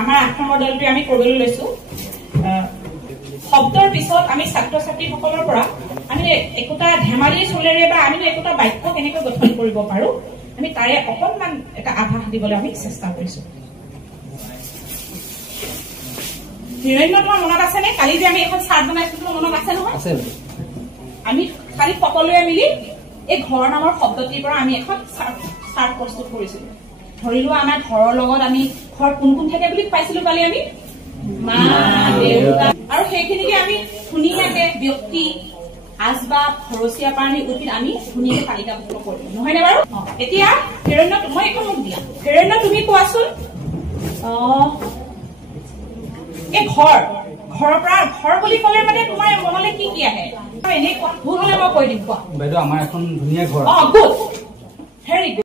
আমাৰ ৮ নম্বৰ দলটো আমি কৰিবলৈ লৈছো শব্দৰ পিছত আমি ছাত্ৰ ছাত্ৰীসকলৰ পৰা আমি একোটা ধেমালি চলেৰে বা আমি একোটা বাক্য কেনেকৈ গঠন কৰিব পাৰো আমি তাৰে অকণমান এটা আভাস দিবলৈ আমি চেষ্টা কৰিছো হিৰণ্য তোমাৰ মনত আছে নে কালি যে আমি এখন চাৰ্ট বনাইছিলো মনত আছে নহয় আছে আমি কালি সকলোৱে মিলি এই ঘৰ নামৰ শব্দটিৰ পৰা আমি এখন চাৰ্ট প্ৰস্তুত কৰিছিলো ধৰি লোৱা আমাৰ ঘৰৰ লগত আমি ঘৰ কোন কোন থাকে বুলি পাইছিলো কালি আমি মা দেউতা আৰু সেইখিনিকে আমি ধুনীয়াকে ব্যক্তি আজবাব ঘৰচীয়া প্ৰাণী উদ্ভিদ আমি ধুনীয়াকে তালিকাভুক্ত কৰিলো নহয়নে বাৰু এতিয়া হিৰণ্য মই এখন মোক দিয়া হিৰণ্য তুমি কোৱাচোন এই ঘৰৰ পৰা ঘৰ বুলি ক'লে মানে তোমাৰ মনলৈ কি কি আহে এনে ভুল হলে মই কৈ দিম কোৱা বাইদেউ আমাৰ এখন ধুনীয়া ঘৰ গুড ভেৰি গুড